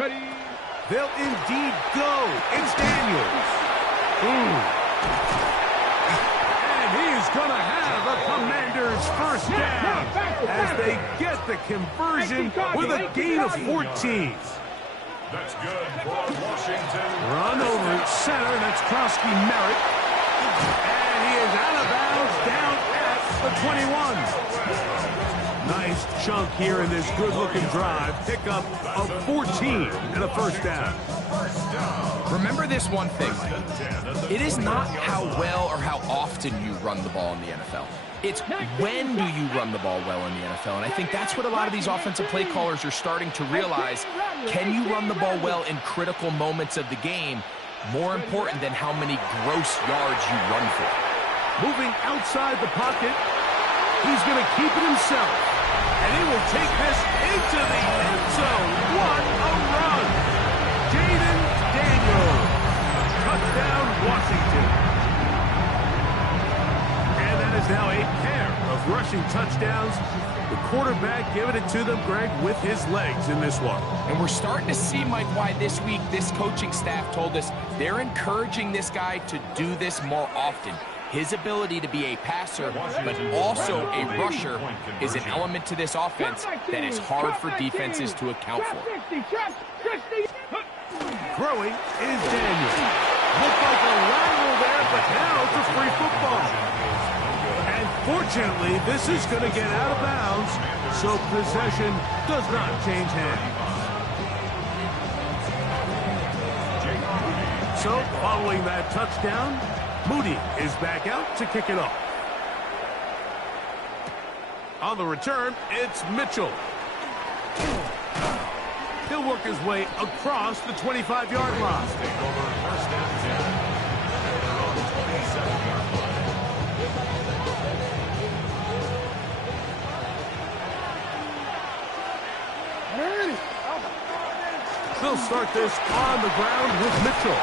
They'll indeed go. It's Daniels. And he is going to have a Commander's first down as they get the conversion with a gain of 14. That's good for Washington. Run over center. That's Krosky Merritt. And he is out of bounds down at the 21. Nice chunk here in this good-looking drive. Pick up of 14 and a first down. Remember this one thing, Mike. It is not how well or how often you run the ball in the NFL. It's when do you run the ball well in the NFL. And I think that's what a lot of these offensive play callers are starting to realize. Can you run the ball well in critical moments of the game? More important than how many gross yards you run for. Moving outside the pocket. He's going to keep it himself. And he will take this into the end zone. What a run. Jaden Daniels. Touchdown, Washington. And that is now a pair of rushing touchdowns. The quarterback giving it to them, Greg, with his legs in this one. And we're starting to see, Mike, why this week this coaching staff told us they're encouraging this guy to do this more often. His ability to be a passer, but also a rusher, is an element to this offense that is hard for defenses to account for. Throwing is Daniels. Looked like a lateral there, but now it's a free football. And fortunately, this is going to get out of bounds, so possession does not change hands. So, following that touchdown, Moody is back out to kick it off. On the return, it's Mitchell. He'll work his way across the 25-yard line. They'll start this on the ground with Mitchell.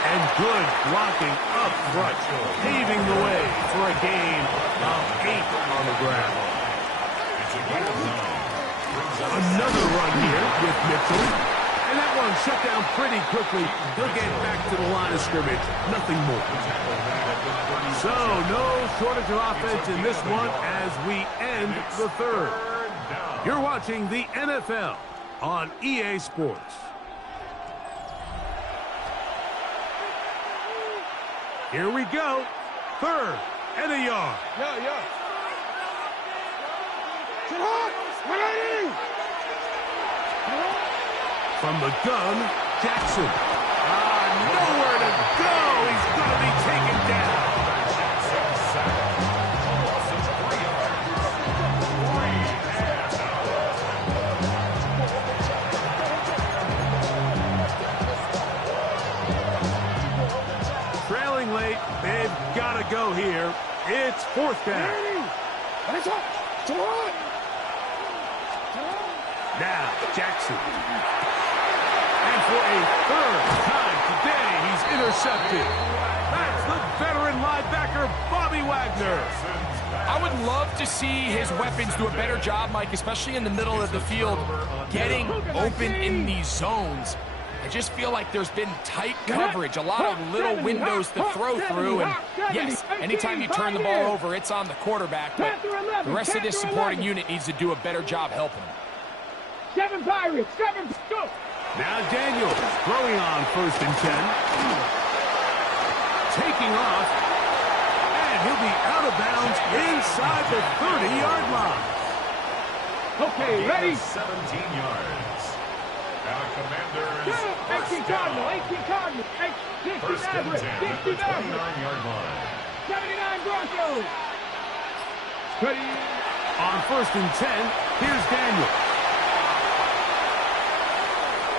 And good blocking up front, paving the way for a gain of 8 on the ground. Another run here with Mitchell. And that one shut down pretty quickly. He'll get back to the line of scrimmage. Nothing more. So, no shortage of offense in this one as we end the third. You're watching the NFL on EA Sports. Here we go. 3rd and a yard. From the gun, Jackson. Nowhere to go. He's going to be taken down. Trailing late. They've got to go here. It's 4th down. Now, Jackson. And for a 3rd time today, he's intercepted. That's the veteran linebacker, Bobby Wagner. I would love to see his weapons do a better job, Mike, especially in the middle of the field, getting open in these zones. I just feel like there's been tight coverage, a lot of little windows to throw through, and yes, anytime you turn the ball over, it's on the quarterback, but the rest of this supporting unit needs to do a better job helping him. 7 Pirates, 7, go! Now Daniels throwing on 1st and 10. Taking off, and he'll be out of bounds inside the 30-yard line. Okay, ready? 17 yards. Now Commanders. 18 Cardinal, 18 Cardinal, 60 First and 10 Maverick, at the 60 Maverick, 29-yard line. 79 Broncos. Ready? On 1st and 10, here's Daniels.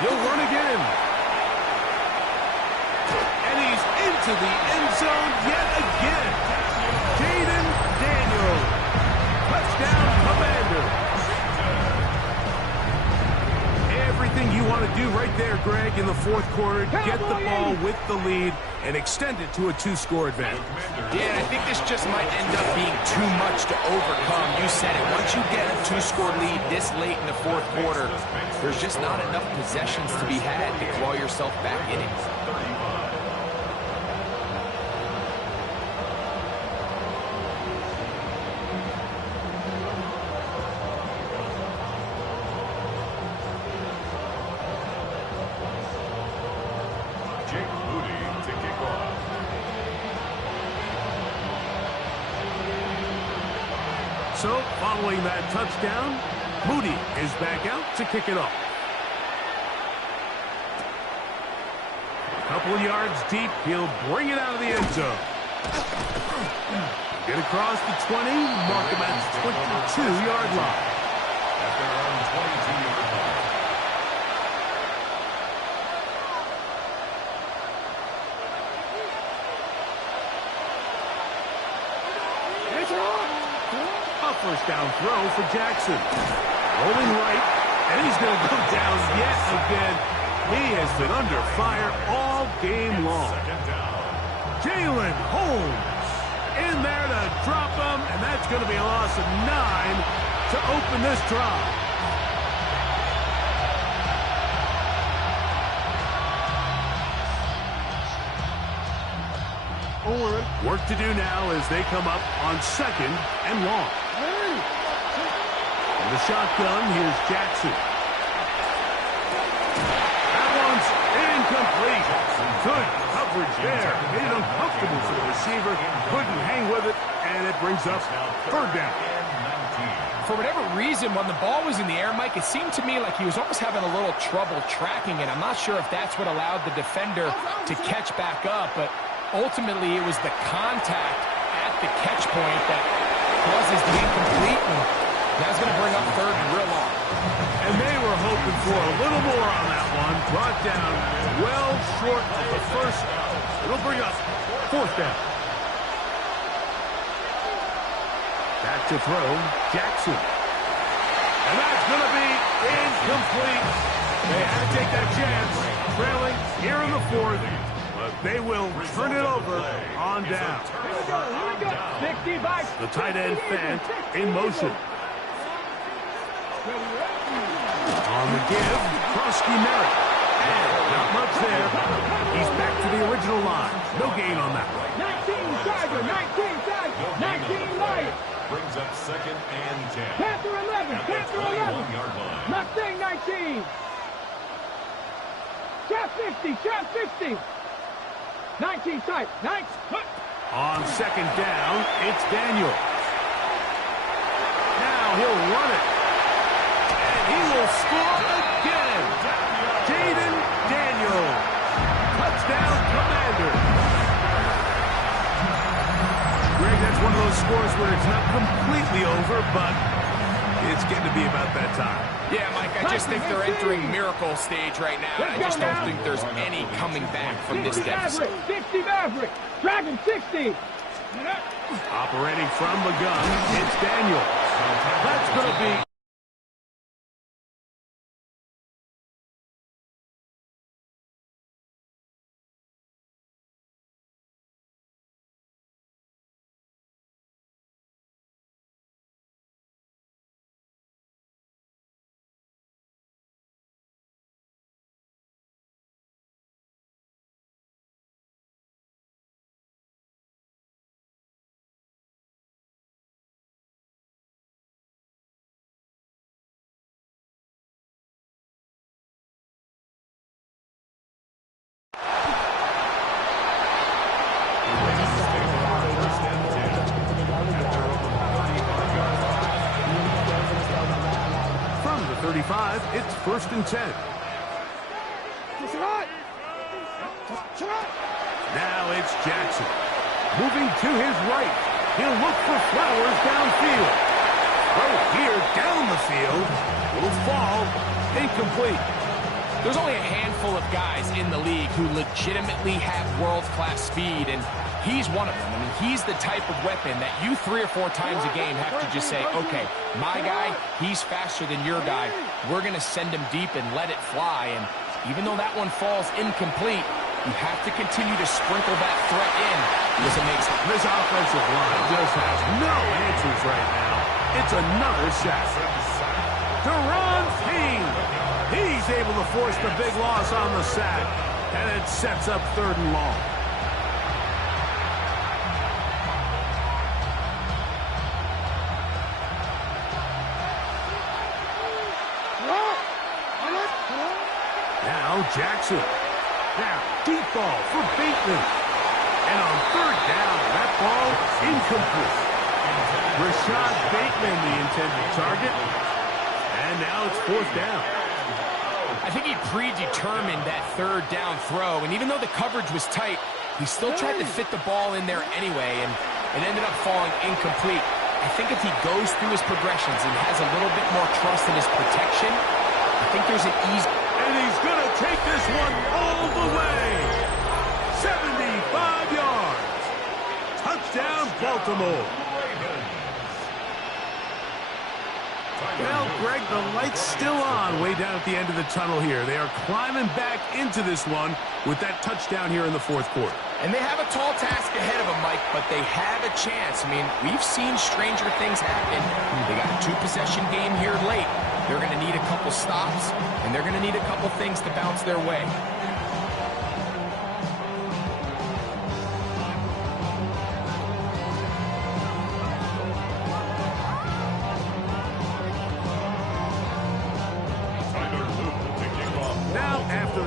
He'll run again. And he's into the end zone yet again. Jaden Daniels. Touchdown, Commanders. Everything you want to do right there, Greg, in the 4th quarter. Get the ball with the lead. and extend it to a 2-score advantage. Yeah, and I think this just might end up being too much to overcome. You said it. Once you get a 2-score lead this late in the fourth quarter, there's just not enough possessions to be had to claw yourself back in it. So, following that touchdown, Moody is back out to kick it off. A couple of yards deep, he'll bring it out of the end zone. Get across the 20, mark him at the 22-yard line. At their own 22-yard line. First down throw for Jackson. Rolling right, and he's going to go down yet again. He has been under fire all game long. Jalen Holmes in there to drop him, and that's going to be a loss of 9 to open this drive. Work to do now as they come up on 2nd and long. In the shotgun, here's Jackson. That one's incomplete. Good coverage there. Made it uncomfortable for the receiver. Couldn't hang with it, and it brings up 3rd down. For whatever reason, when the ball was in the air, Mike, it seemed to me like he was almost having a little trouble tracking it. I'm not sure if that's what allowed the defender to catch back up, but ultimately it was the contact at the catch point that causes the incomplete. That's going to bring up 3rd and real long. And they were hoping for a little more on that one. Brought down well short of the first. It'll bring up 4th down. Back to throw, Jackson. And that's going to be incomplete. They had to take that chance. Trailing here in the 4th. But they will turn it over on down. The tight end Fant in motion. On the give, Krosky Merritt. And not much there. He's back to the original line. No gain on that one. 19 Charger, 19 Charger, 19 Lions. Brings up 2nd and 10. Panther 11, Panther 11. 21-yard line. Mustang 19. Trap 50, Trap 50. 19 tight, 9. On 2nd down, it's Daniel. Now he'll run it. And he will score again. Jaden Daniel. Touchdown, Commander. Greg, that's one of those scores where it's not completely over, but it's getting to be about that time. Yeah, Mike, I just think they're entering miracle stage right now. I just don't think there's any coming back from this deficit. 60 Maverick, Dragon 60. Operating from the gun, it's Daniel. That's going to be... From the 35, it's 1st and 10. Now it's Jackson. Moving to his right. He'll look for Flowers downfield. Right here, down the field. Will fall. Incomplete. There's only a handful of guys in the league who legitimately have world-class speed, and he's one of them. I mean, he's the type of weapon that you 3 or 4 times a game have to just say, okay, my guy, he's faster than your guy. We're going to send him deep and let it fly. And even though that one falls incomplete, You have to continue to sprinkle that threat in because it makes This offensive line just has no answers right now. It's another sack. Deron King. He's able to force the big loss on the sack, and it sets up 3rd and long. Now Jackson. Now deep ball for Bateman. And on 3rd down, that ball incomplete. Rashad Bateman, the intended target. And now it's 4th down. I think he predetermined that 3rd down throw, and even though the coverage was tight, he still tried to fit the ball in there anyway, and it ended up falling incomplete. I think if he goes through his progressions and has a little bit more trust in his protection, I think there's an easy... And he's going to take this one all the way. 75 yards. Touchdown, Baltimore. Well, Greg, the light's still on way down at the end of the tunnel here. They are climbing back into this one with that touchdown here in the 4th quarter. And they have a tall task ahead of them, Mike, but they have a chance. I mean, we've seen stranger things happen. They got a 2-possession game here late. They're going to need a couple stops, and they're going to need a couple things to bounce their way.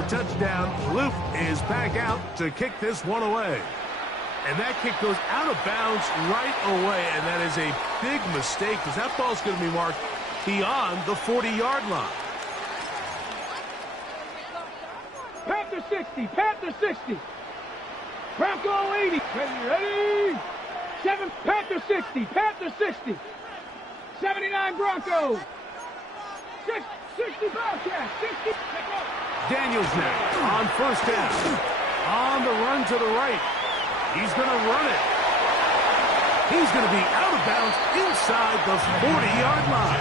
Touchdown. Luke is back out to kick this one away. And that kick goes out of bounds right away, and that is a big mistake because that ball's going to be marked beyond the 40-yard line. Panther 60, Panther 60. Bronco 80. Ready? 7, Panther 60, Panther 60. 79 Broncos. 60 Bobcats, 60. Daniels now on 1st down. On the run to the right. He's going to run it. He's going to be out of bounds inside the 40-yard line.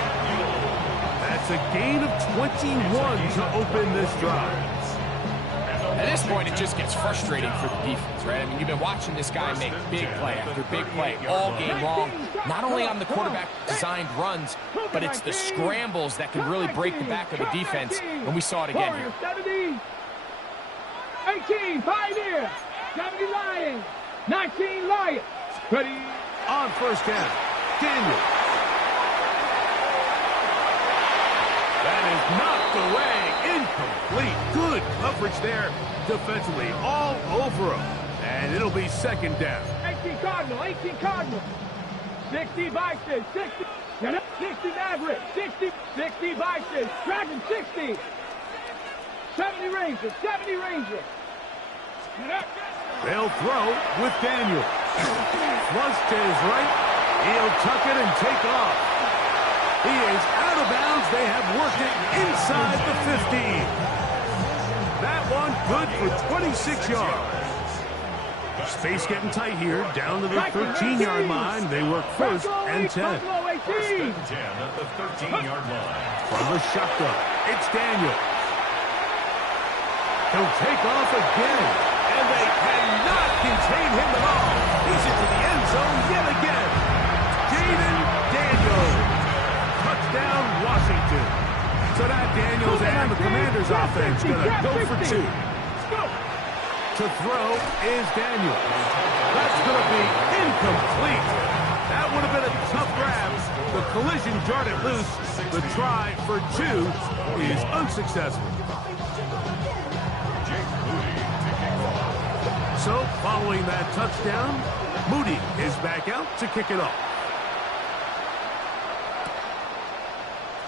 That's a gain of 21 to open this drive. At this point, it just gets frustrating for the defense, right? I mean, you've been watching this guy make big play after big play all game long, not only on the quarterback-designed runs, but it's the scrambles that can really break the back of the defense, and we saw it again here. 70, 18, Pioneer, 70 Lions, 19 Lions. Ready? On 1st down, Daniel. That is knocked away. Incomplete. Good coverage there defensively all over him. And it'll be 2nd down. 18 Cardinal, 18 Cardinal. 60 Bison, 60. 60 Maverick, 60 Bison. Dragon 60. 70 Rangers, 70 Rangers. They'll throw with Daniel. Flush to his right. He'll tuck it and take off. He is out of bounds. They have worked it inside the 15. That one good for 26 yards. Space getting tight here. Down to the 13-yard line. They work 1st and 10. 1st and 10 at the 13-yard line. From the shotgun, it's Daniel. He'll take off again. And they cannot contain him at all. He's into the end zone yet again. Jaden Daniels. Touchdown, Washington. So now Daniels and the Commanders offense going to go for 2. To throw is Daniel. That's going to be incomplete. That would have been a tough grab. The collision jarred it loose. The try for 2 is unsuccessful. So, following that touchdown, Moody is back out to kick it off.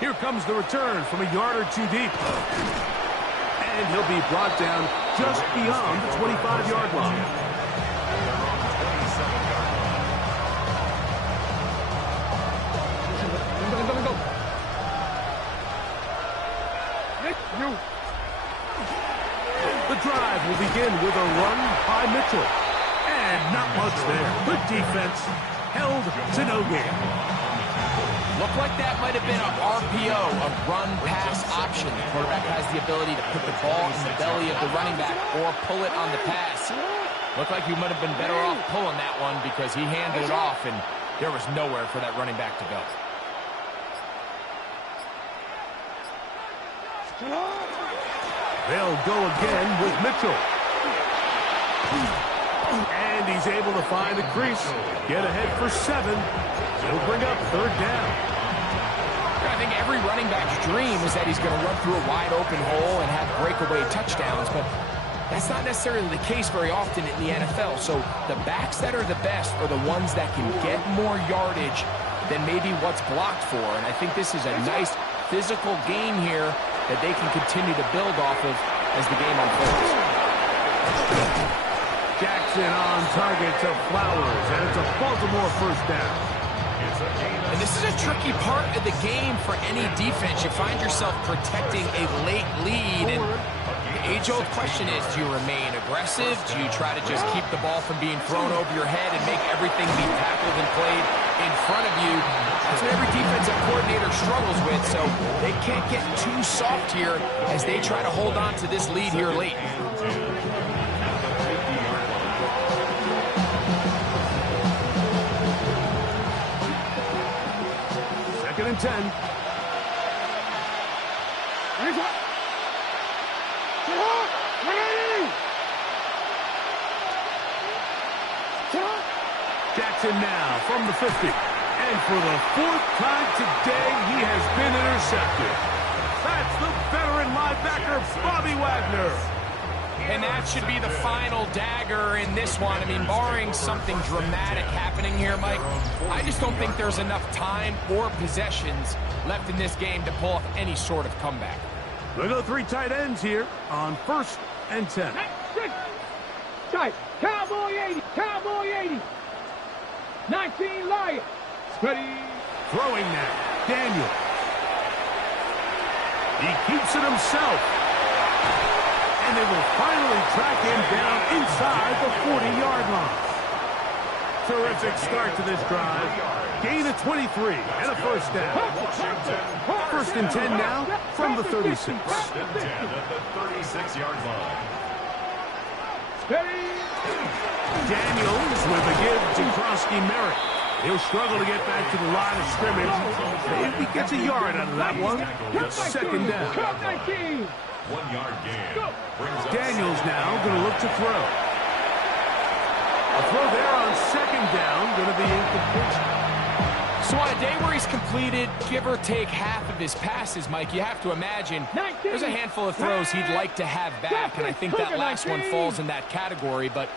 Here comes the return from a yard or 2 deep. And he'll be brought down just beyond the 25-yard line. The drive will begin with a run by Mitchell. And not much there. Good defense. Held to no gain. Looked like that might have been an RPO, a run-pass option. The quarterback has the ability to put the ball in the belly of the running back or pull it on the pass. Looked like he might have been better off pulling that one because he handed it off, and there was nowhere for that running back to go. They'll go again with Mitchell. And he's able to find the crease. Get ahead for 7. He'll bring up 3rd down. I think every running back's dream is that he's going to run through a wide open hole and have breakaway touchdowns, but that's not necessarily the case very often in the NFL. So the backs that are the best are the ones that can get more yardage than maybe what's blocked for. And I think this is a nice physical game here that they can continue to build off of as the game unfolds. Jackson on target to Flowers, and it's a Baltimore 1st down. And this is a tricky part of the game for any defense. You find yourself protecting a late lead, and the age-old question is, do you remain aggressive? Do you try to just keep the ball from being thrown over your head and make everything be tackled and played in front of you? That's what every defensive coordinator struggles with, so they can't get too soft here as they try to hold on to this lead here late. 2nd and 10. Jackson now from the 50. And for the 4th time today, he has been intercepted. That's the veteran linebacker, Bobby Wagner. And that should be the final dagger in this one. I mean, barring something dramatic happening here, Mike, I just don't think there's enough time or possessions left in this game to pull off any sort of comeback. We'll go 3 tight ends here on 1st and 10. Tight. Cowboy 80. Cowboy 80. 19 Lions. Ready. Throwing now. Daniel. He keeps it himself. And they will finally track him down inside the 40-yard line. Terrific start to this drive. Gain of 23 and a 1st down. 1st and 10 now from the 36. 1st and 10 at the 36-yard line. Steady. Daniels with a give to Krosky-Merritt. He'll struggle to get back to the line of scrimmage. If he gets a yard out of that one, 2nd down. 19. 1-yard gain. Daniels now going to look to throw. A throw there on 2nd down, going to be incomplete. So on a day where he's completed, give or take half of his passes, Mike, you have to imagine there's a handful of throws he'd like to have back, and I think that last one falls in that category. But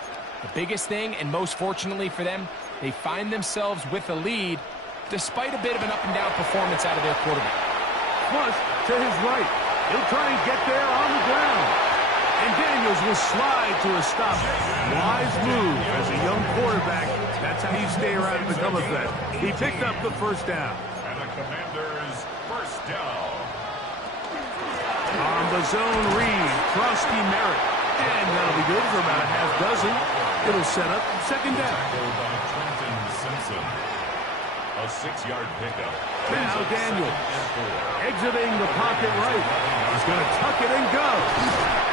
the biggest thing, and most fortunately for them, they find themselves with a lead despite a bit of an up-and-down performance out of their quarterback. Plus, to his right, he'll try and get there on the ground. And Daniels will slide to a stop. Wise move as a young quarterback. That's how you stay around and become a vet. He picked up the 1st down. And the Commanders' 1st down. On the zone read, Krosky-Merritt. And that'll be good for about a half dozen. It'll set up 2nd down. By Trenton Simpson. A 6-yard pickup. Now Daniels exiting the pocket right. He's going to tuck it and go.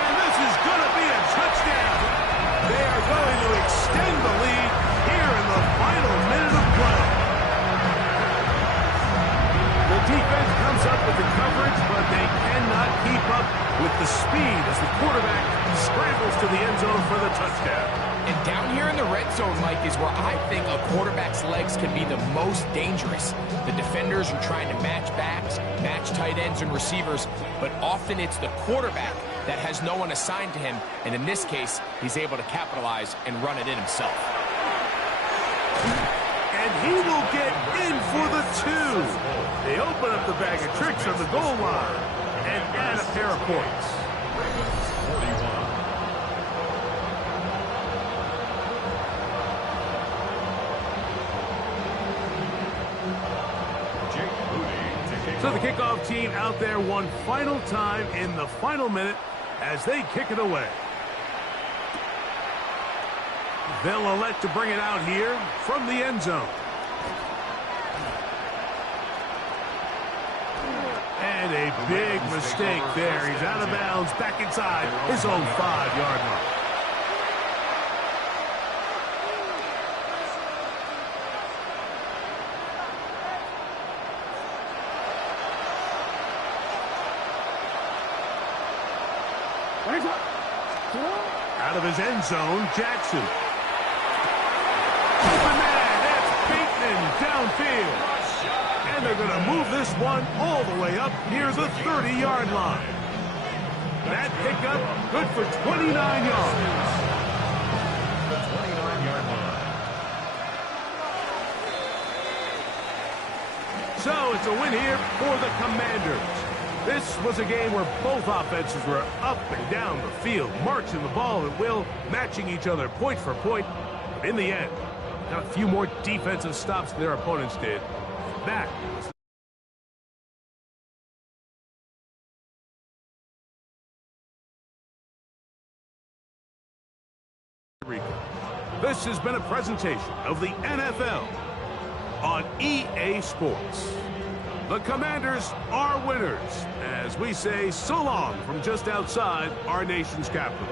And this is going to be a touchdown. They are going to extend the lead here in the final minute of play. The defense comes up with the coverage, but they cannot keep up with the speed as the quarterback scrambles to the end zone for the touchdown. And down here in the red zone, Mike, is where I think a quarterback's legs can be the most dangerous. The defenders are trying to match backs, match tight ends and receivers, but often it's the quarterback that has no one assigned to him, and in this case, he's able to capitalize and run it in himself. And he will get in for the 2. They open up the bag of tricks on the goal line and add a pair of points. So the kickoff team out there one final time in the final minute as they kick it away. They'll elect to bring it out here from the end zone. big mistake there. He's out of bounds, back inside his own 5-yard line. Out of his end zone, Jackson. Open man, that's Bateman downfield. And they're going to move this one all the way up near the 30-yard line. That pickup good for 29 yards. The 29-yard line. So it's a win here for the Commanders. This was a game where both offenses were up and down the field, marching the ball at will, matching each other point for point. But in the end, got a few more defensive stops than their opponents did. That was This has been a presentation of the NFL on EA Sports. The Commanders are winners, as we say so long from just outside our nation's capital.